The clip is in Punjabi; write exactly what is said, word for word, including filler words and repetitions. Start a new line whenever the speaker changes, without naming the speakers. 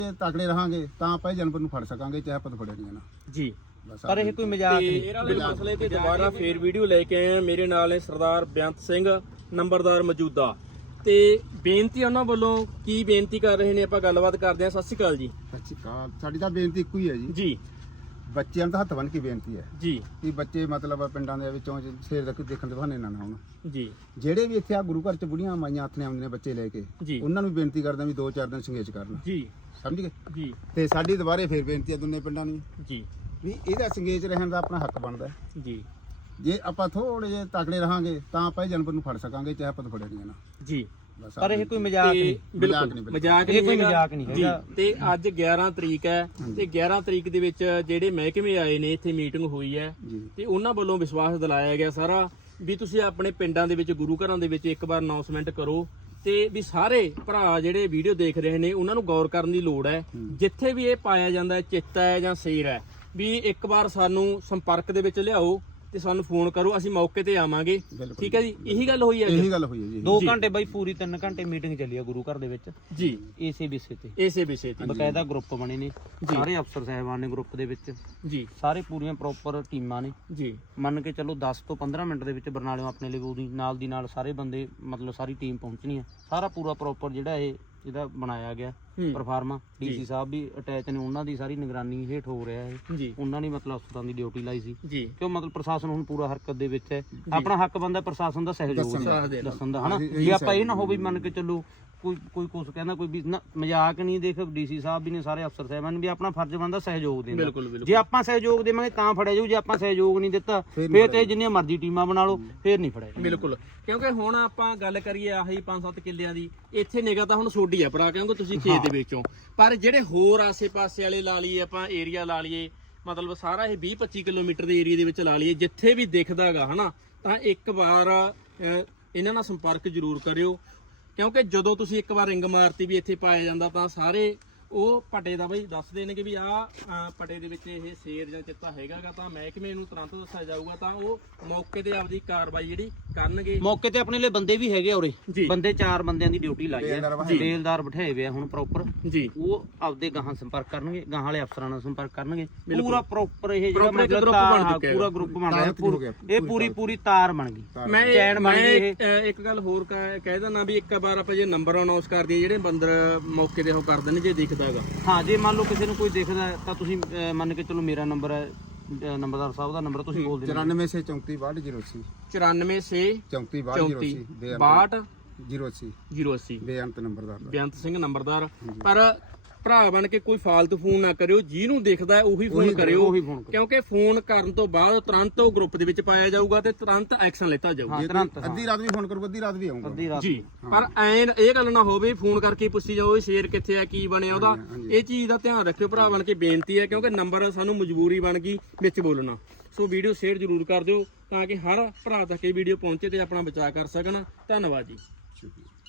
ਤਕੜੇ ਰਹਾਂਗੇ ਤਾਂ ਆਪਾਂ ਇਹ ਜਾਨਵਰ ਨੂੰ ਫੜ ਸਕਾਂਗੇ, ਚਾਹੇ ਆਪਾਂ ਫੜੇ ਨਹੀਂ ਨਾ
ਜੀ।
ਪਰ ਇਹ ਕੋਈ ਮਜ਼ਾਕ ਨਹੀਂ।
ਇਹ ਵਾਲੇ ਮਸਲੇ ਤੇ ਦੁਬਾਰਾ ਫੇਰ ਵੀਡੀਓ ਲੈ ਕੇ ਆਏ ਆ। ਮੇਰੇ ਨਾਲ ਨੇ ਸਰਦਾਰ ਬੇਅੰਤ ਸਿੰਘ ਨੰਬਰਦਾਰ ਮੌਜੂਦਾ, ਤੇ ਬੇਨਤੀ ਉਹਨਾਂ ਵੱਲੋਂ ਕੀ ਬੇਨਤੀ ਕਰ ਰਹੇ ਨੇ, ਆਪਾਂ ਗੱਲਬਾਤ ਕਰਦੇ ਹਾਂ। ਸਤਿ ਸ਼੍ਰੀ ਅਕਾਲ ਜੀ।
ਸਤਿ ਸ਼੍ਰੀ ਅਕਾਲ। ਸਾਡੀ ਤਾਂ ਬੇਨਤੀ ਇੱਕੋ ਹੀ ਹੈ ਜੀ
ਜੀ
ਬੱਚਿਆਂ ਨੂੰ ਤਾਂ ਹੱਥ ਬੰਨ੍ਹ ਕੇ ਬੇਨਤੀ ਹੈ
ਜੀ
ਕਿ ਬੱਚੇ ਮਤਲਬ ਪਿੰਡਾਂ ਦੇ ਵਿੱਚੋਂ ਸ਼ੇਰ ਰੱਖ ਦੇਖਣ ਦੇ ਬਹਾਨੇ ਨਾ ਨਾ ਆਉਣ।
ਜੀ
ਜਿਹੜੇ ਵੀ ਇੱਥੇ ਆ ਗੁਰੂ ਘਰ ਚ ਬੁੜੀਆਂ ਮਾਈਆਂ ਹੱਥ ਨੇ ਆਉਂਦੇ ਨੇ ਬੱਚੇ ਲੈ ਕੇ,
ਜੀ
ਉਹਨਾਂ ਨੂੰ ਬੇਨਤੀ ਕਰਦੇ ਵੀ ਦੋ ਚਾਰ ਦਿਨ ਸੰਗੇਜ ਕਰਨ,
ਜੀ
ਸਮਝ ਗਏ
ਜੀ
ਤੇ ਸਾਡੀ ਦੁਬਾਰੇ ਫੇਰ ਬੇਨਤੀ ਹੈ ਦੋਨੇ ਪਿੰਡਾਂ ਨੂੰ
ਜੀ
ਵੀ ਇਹਦਾ ਸੰਗੇਜ ਰਹਿਣ ਦਾ ਆਪਣਾ ਹੱਕ ਬਣਦਾ ਹੈ।
ਜੀ
ਜੇ ਆਪਾਂ ਥੋੜੇ ਜਿਹੇ ਤਕੜੇ ਰਹਾਂਗੇ ਤਾਂ ਆਪਾਂ ਇਹ ਜਾਨਵਰ ਨੂੰ ਫੜ ਸਕਾਂਗੇ, ਚਾਹੇ ਆਪਾਂ ਫੜੇ ਨਹੀਂ ਨਾ।
ਜੀ
ਬਸ
ਪਰ ਇਹ ਕੋਈ ਮਜ਼ਾਕ ਨਹੀਂ।
ਬਿਲਕੁਲ ਮਜ਼ਾਕ
ਇਹ ਕੋਈ
ਨਹੀਂ
ਮਜ਼ਾਕ ਨਹੀਂ
ਜੀ।
ਹੈਗਾ।
ਤੇ ਅੱਜ ਗਿਆਰਾਂ ਤਰੀਕ ਹੈ ਤੇ ਗਿਆਰਾਂ ਤਰੀਕ ਦੇ ਵਿੱਚ ਜਿਹੜੇ ਮਹਿਕਮੇ ਆਏ ਨੇ, ਇੱਥੇ ਮੀਟਿੰਗ ਹੋਈ ਹੈ
ਜੀ
ਤੇ ਉਹਨਾਂ ਵੱਲੋਂ ਵਿਸ਼ਵਾਸ ਦਿਲਾਇਆ ਗਿਆ ਸਾਰਾ ਵੀ ਤੁਸੀਂ ਆਪਣੇ ਪਿੰਡਾਂ ਦੇ ਵਿੱਚ, ਗੁਰੂ ਘਰਾਂ ਦੇ ਵਿੱਚ ਇੱਕ ਵਾਰ ਅਨਾਉਂਸਮੈਂਟ ਕਰੋ, ਤੇ ਵੀ ਸਾਰੇ ਭਰਾ ਜਿਹੜੇ ਵੀਡੀਓ ਦੇਖ ਰਹੇ ਨੇ ਉਹਨਾਂ ਨੂੰ ਗੌਰ ਕਰਨ ਦੀ ਲੋੜ ਹੈ। ਜਿੱਥੇ ਵੀ ਇਹ ਪਾਇਆ ਜਾਂਦਾ ਹੈ, ਚਿੱਤਾ ਹੈ ਜਾਂ ਸ਼ੇਰ ਹੈ, ਵੀ ਇੱਕ ਵਾਰ ਸਾਨੂੰ ਸੰਪਰਕ ਦੇ ਵਿੱਚ ਲਿਆਓ ਤੇ ਸਾਨੂੰ ਫੋਨ ਕਰੋ, ਅਸੀਂ ਮੌਕੇ ਤੇ ਆਵਾਂਗੇ। ਠੀਕ ਹੈ ਜੀ, ਇਹੀ ਗੱਲ ਹੋਈ ਹੈ
ਇਹੀ ਗੱਲ ਹੋਈ ਹੈ ਜੀ।
ਦੋ ਘੰਟੇ ਬਾਈ ਪੂਰੀ ਤਿੰਨ ਘੰਟੇ ਮੀਟਿੰਗ ਚੱਲੀ ਆ ਗੁਰੂ ਘਰ ਦੇ ਵਿੱਚ
ਜੀ,
ਇਸੇ ਵਿਸ਼ੇ ਤੇ।
ਇਸੇ ਵਿਸ਼ੇ ਤੇ
ਬਕਾਇਦਾ ਗਰੁੱਪ ਬਣੇ ਨੇ, ਸਾਰੇ ਅਫਸਰ ਸਾਹਿਬਾਨ ਨੇ ਗਰੁੱਪ ਦੇ ਵਿੱਚ,
ਜੀ
ਸਾਰੇ ਪੂਰੀਆਂ ਪ੍ਰੋਪਰ ਟੀਮਾਂ ਨੇ।
ਜੀ
ਮੰਨ ਕੇ ਚਲੋ ਦਸ ਤੋਂ ਪੰਦਰਾਂ ਮਿੰਟ ਦੇ ਵਿੱਚ ਬਰਨਾਲਿਓਂ ਆਪਣੇ ਲਈ ਉਹਦੀ ਨਾਲ ਦੀ ਨਾਲ ਸਾਰੇ ਬੰਦੇ, ਮਤਲਬ ਸਾਰੀ ਟੀਮ ਪਹੁੰਚਣੀ ਆ। ਸਾਰਾ ਪੂਰਾ ਪ੍ਰੋਪਰ ਜਿਹੜਾ ਇਹ ਇਹਦਾ ਬਣਾਇਆ ਗਿਆ ਪਰਫਾਰਮਾ, ਡੀਸੀ ਸਾਹਿਬ ਵੀ ਅਟੈਚ ਨੇ, ਉਹਨਾਂ ਦੀ ਸਾਰੀ ਨਿਗਰਾਨੀ ਹੇਠ ਹੋ ਰਿਹਾ ਹੈ
ਜੀ।
ਉਹਨਾਂ ਨੇ ਮਤਲਬ ਅਫਸਰਾਂ ਦੀ ਡਿਊਟੀ ਲਾਈ ਸੀ
ਜੀ
ਕਿਉਂ ਮਤਲਬ ਪ੍ਰਸ਼ਾਸਨ ਹੁਣ ਪੂਰਾ ਹਰਕਤ ਦੇ ਵਿੱਚ ਹੈ। ਆਪਣਾ ਹੱਕ ਬੰਦਾ ਪ੍ਰਸ਼ਾਸਨ ਦਾ ਸਹਿਯੋਗ ਦੱਸਣ ਦਾ, ਹਨਾ। ਜੇ ਆਪਾਂ ਇਹ ਨਾ ਹੋਵੇ ਮੰਨ ਕੇ ਚੱਲੋ ਕੋਈ ਕੋਈ ਕੁਛ ਕਹਿੰਦਾ ਕੋਈ ਵੀ ਨਾ, ਮਜ਼ਾਕ ਨਹੀਂ। ਦੇਖ ਡੀਸੀ ਸਾਹਿਬ ਵੀ ਨੇ, ਸਾਰੇ ਅਫਸਰ ਸਾਹਿਬਾਨ ਵੀ ਆਪਣਾ ਫਰਜ਼ ਬਣਦਾ ਸਹਿਯੋਗ ਦੇਣਾ।
ਬਿਲਕੁਲ ਬਿਲਕੁਲ।
ਜੇ ਆਪਾਂ ਸਹਿਯੋਗ ਦੇਵਾਂਗੇ ਤਾਂ ਫੜਿਆ ਜਾਊ, ਜੇ ਆਪਾਂ ਸਹਿਯੋਗ ਨਹੀਂ ਦਿੱਤਾ ਫੇਰ ਤੇ ਜਿੰਨੀਆਂ ਮਰਜ਼ੀ ਟੀਮਾਂ ਬਣਾ ਲਓ ਫੇਰ ਨਹੀਂ ਫੜਿਆ ਜਾਊ।
ਬਿਲਕੁਲ, ਕਿਉਂਕਿ ਹੁਣ ਆਪਾਂ ਗੱਲ ਕਰੀਏ ਆਹੀ ਪੰਜ ਸੱਤ ਕਿੱਲਿਆਂ ਦੀ, ਇੱਥੇ ਨਿਗਾਹ ਤਾਂ ਹੁਣ ਸੋਡੀ ਆ ਭਰਾ, ਕਿਉਂਕਿ ਤੁਸੀਂ ਖੇਤ ਦੇ ਵਿੱਚੋਂ, ਪਰ ਜਿਹੜੇ ਹੋਰ ਆਸੇ-ਪਾਸੇ ਵਾਲੇ ਲਾ ਲਈਏ, ਆਪਾਂ ਏਰੀਆ ਲਾ ਲਈਏ, ਮਤਲਬ ਸਾਰਾ ਇਹ ਵੀਹ ਪੱਚੀ ਕਿਲੋਮੀਟਰ ਦੇ ਏਰੀਆ ਦੇ ਵਿੱਚ ਲਾ ਲਈਏ, ਜਿੱਥੇ ਵੀ ਦਿਖਦਾਗਾ ਹਨਾ, ਤਾਂ ਇੱਕ ਵਾਰ ਇਹਨਾਂ ਨਾਲ ਸੰਪਰਕ ਜ਼ਰੂਰ ਕਰਿਓ। ਕਿਉਂਕਿ ਜਦੋਂ ਤੁਸੀਂ ਇੱਕ ਵਾਰ ਰਿੰਗ ਮਾਰਤੀ ਵੀ ਇੱਥੇ ਪਾਇਆ ਜਾਂਦਾ, ਤਾਂ ਸਾਰੇ ਉਹ ਪਟੇ ਦਾ ਬਈ ਦੱਸ ਦੇਣਗੇ ਵੀ ਆਹ ਪਟੇ ਦੇ ਵਿੱਚ ਇਹ ਸ਼ੇਰ ਜਾਂ ਚਿੱਤਾ ਹੈਗਾਗਾ, ਤਾਂ ਮਹਿਕਮੇ ਨੂੰ ਤੁਰੰਤ ਦੱਸਿਆ ਜਾਊਗਾ, ਤਾਂ ਉਹ ਮੌਕੇ ਤੇ ਆਪਦੀ ਕਾਰਵਾਈ ਜਿਹੜੀ ਕਰਨਗੇ।
ਮੌਕੇ ਤੇ ਆਪਣੇ ਲਈ ਬੰਦੇ ਵੀ ਹੈਗੇ ਉਰੇ,
ਜੀ।
ਬੰਦੇ ਚਾਰ ਬੰਦਿਆਂ ਦੀ ਡਿਊਟੀ ਲਾਈ ਹੈ, ਬੇਲਦਾਰ ਬਿਠਾਏ ਹੋਏ ਆ ਹੁਣ ਪ੍ਰੋਪਰ
ਜੀ।
ਉਹ ਆਪਦੇ ਗਾਹਾਂ ਸੰਪਰਕ ਕਰਨਗੇ, ਗਾਹਾਂ ਵਾਲੇ ਅਫਸਰਾਂ ਨਾਲ ਸੰਪਰਕ ਕਰਨਗੇ। ਪੂਰਾ ਪ੍ਰੋਪਰ ਇਹ ਜਿਹੜਾ
ਮਤਲਬ ਪੂਰਾ
ਗਰੁੱਪ ਬਣ ਗਿਆ, ਇਹ ਪੂਰੀ ਪੂਰੀ ਤਾਰ ਬਣ ਗਈ।
ਮੈਂ
ਚੈਨ ਬਣ ਗਈ ਇਹ।
ਅਹ ਇੱਕ ਗੱਲ ਹੋਰ ਕਹਿ ਕਹਿ ਦਿੰਦਾ ਵੀ ਇੱਕ ਵਾਰ ਆਪਾਂ ਜੇ ਨੰਬਰ ਅਨਾਉਂਸ ਕਰ ਦਈਏ, ਜਿਹੜੇ ਬੰਦਰ ਮੌਕੇ ਤੇ ਉਹ ਕਰ ਦੇਣ, ਜੇ ਦਿਖਦਾ ਹੈਗਾ।
ਹਾਂ, ਜੇ ਮੰਨ ਲਓ ਕਿਸੇ ਨੂੰ ਕੋਈ ਦਿਖਦਾ ਹੈ ਤਾਂ ਤੁਸੀਂ ਅਹ, ਮੰਨ ਕੇ ਚਲੋ ਮੇਰਾ ਨੰਬਰ ਹੈ, ਅਹ, ਨੰਬਰਦਾਰ ਸਾਹਿਬ ਦਾ ਨੰਬਰ ਤੁਸੀਂ ਬੋਲ ਦਿਓ।
ਚੁਰਾਨਵੇਂ ਛੇ ਚੌਂਤੀ ਬਾਹਠ ਜ਼ੀਰੋ ਅੱਸੀ
ਚੁਰਾਨਵੇਂ ਛੇ
ਚੌਂਤੀ ਬਾਹਠ ਜ਼ੀਰੋ ਅੱਸੀ
ਬਾਹਠ
ਜ਼ੀਰੋ ਅੱਸੀ
ਜ਼ੀਰੋ ਅੱਸੀ
ਬੇਅੰਤ ਨੰਬਰਦਾਰ ਦਾ।
ਬੇਅੰਤ ਸਿੰਘ ਨੰਬਰਦਾਰ। ਪਰ ਭਰਾ ਬਣ ਕੇ ਕੋਈ ਫਾਲਤੂ ਫੋਨ ਨਾ ਕਰਿਓ, ਜਿਹਨੂੰ ਦਿਖਦਾ ਹੈ ਉਹੀ ਫੋਨ ਕਰਿਓ,
ਉਹੀ ਫੋਨ ਕਰੋ।
ਕਿਉਂਕਿ ਫੋਨ ਕਰਨ ਤੋਂ ਬਾਅਦ ਤੁਰੰਤ ਉਹ ਗਰੁੱਪ ਦੇ ਵਿੱਚ ਪਾਇਆ ਜਾਊਗਾ ਤੇ ਤੁਰੰਤ ਐਕਸ਼ਨ ਲਿੱਤਾ ਜਾਊਗਾ।
ਹਾਂ, ਤੁਰੰਤ
ਅੱਧੀ ਰਾਤ ਵੀ ਫੋਨ ਕਰੋ, ਅੱਧੀ ਰਾਤ ਵੀ ਆਉਂਗਾ
ਅੱਧੀ ਰਾਤ
ਜੀ। ਪਰ ਐ ਇਹ ਗੱਲ ਨਾ ਹੋਵੇ ਫੋਨ ਕਰਕੇ ਪੁੱਛੀ ਜਾਓ ਵੀ ਸ਼ੇਰ ਕਿੱਥੇ ਆ, ਕੀ ਬਣਿਆ ਉਹਦਾ। ਇਹ ਚੀਜ਼ ਦਾ ਧਿਆਨ ਰੱਖਿਓ ਭਰਾ ਬਣ ਕੇ, ਬੇਨਤੀ ਹੈ, ਕਿਉਂਕਿ ਨੰਬਰ ਸਾਨੂੰ ਮਜਬੂਰੀ ਬਣ ਗਈ ਵਿੱਚ ਬੋਲਣਾ। ਸੋ ਵੀਡੀਓ ਸ਼ੇਅਰ ਜ਼ਰੂਰ ਕਰ ਦਿਓ ਤਾਂ ਕਿ ਹਰ ਭਰਾ ਤੱਕ ਇਹ ਵੀਡੀਓ ਪਹੁੰਚੇ ਤੇ ਆਪਣਾ ਬਚਾਅ ਕਰ ਸਕਣ। ਧੰਨਵਾਦ ਜੀ।